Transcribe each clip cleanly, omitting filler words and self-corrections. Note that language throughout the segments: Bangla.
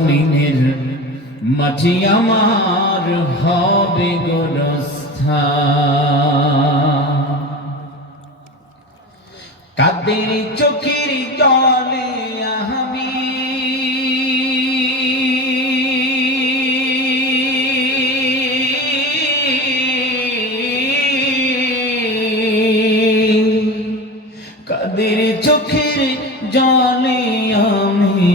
জমিনের মাটি আমার হবে গোরস্থান। কাদের চোখের জলে আমি কাদের চোখের জলে আমি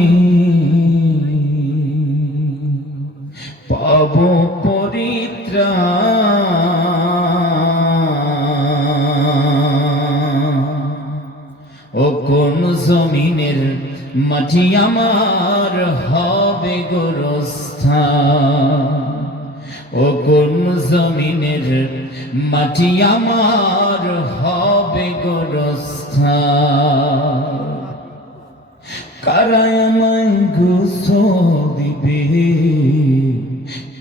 পাব পরিত্রাণ। ও কোন জমিনের মাটি আমার হবে গোরস্থান। ও কোন জমিনের মাটি আমার হবে গোরস্থান। কারা আমায় গোসল দিবে,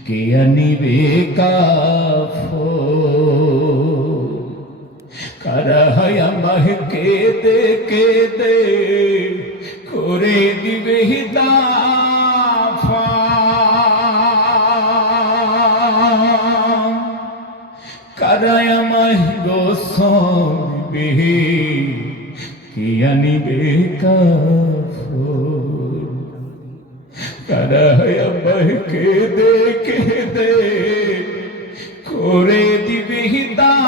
কে আনিবে কাফন। কারা আমায় কেঁদে কেঁদে করে দিবে দাফন। কারা আমায় গোসল দিবে, কে আনিবে কাফন। কারা আমায় কেঁদে কেঁদে করে দিবে দাফন।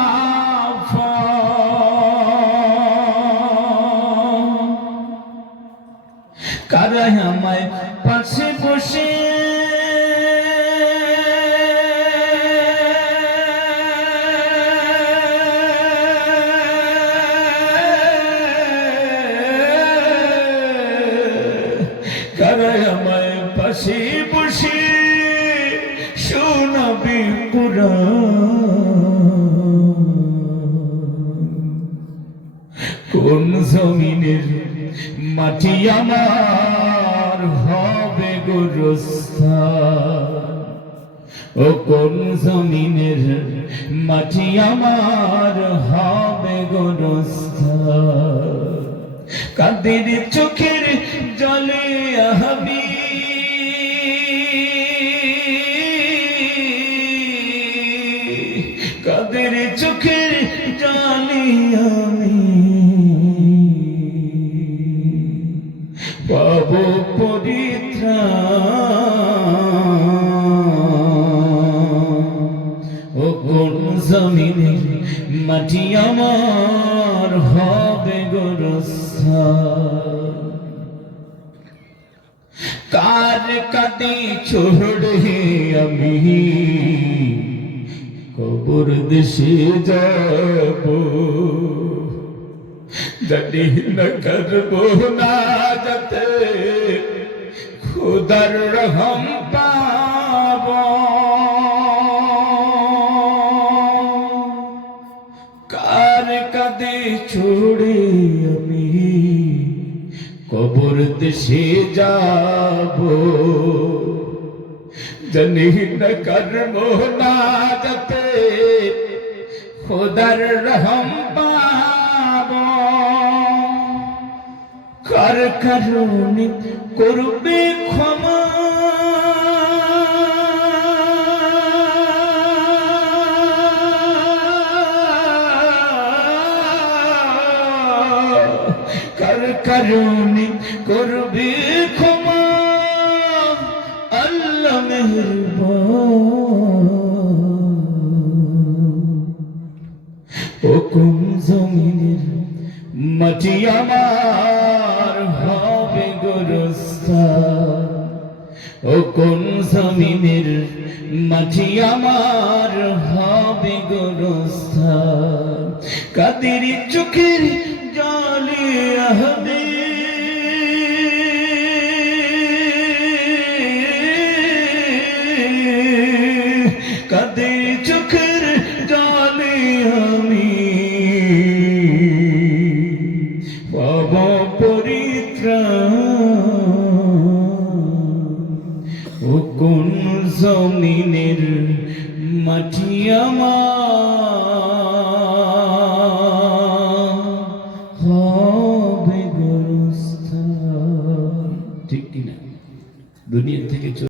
কারা আমায় পাশে বসে কারা আমায় পাশে বসে শোনাবে কুরআন। কোন জমিনের মাটি আমার হবে গোরস্থান। ও কোন জমিনের মাটি আমার হবে গোরস্থান। কাদের চোখের জলে আমি কাদের চোখের জলে আমি পাব পরিত্রাণ। ও কোন জমিনের মাটি আমার হবে গোরস্থান। কার কাঁধে ছোড়ে আমি কবর দেশে যাব। জানি না করবো না যাতে খুদার রহম পাব। কার কাঁধে ছোড়ে আমি কবর দেশে যাব। জানি না করবো না যাতে খুদার রহম পাব। কার কারণে করবে ক্ষমা কার কারণে করবে ক্ষমা আল্লাহ মেহেরবান। ও কোন জমিনের মাটি আমার হবে গোরস্থান। ও কোন জমিনের মাটি আমার হবে গোরস্থান। কাদের চোখের জলে আমি কাদের চোখের জলে আমি পাব পরিত্রাণ। ও কোন জমিনের মাটি আমার হবে গোরস্থান। ঠিক কিনা? দুনিয়া থেকে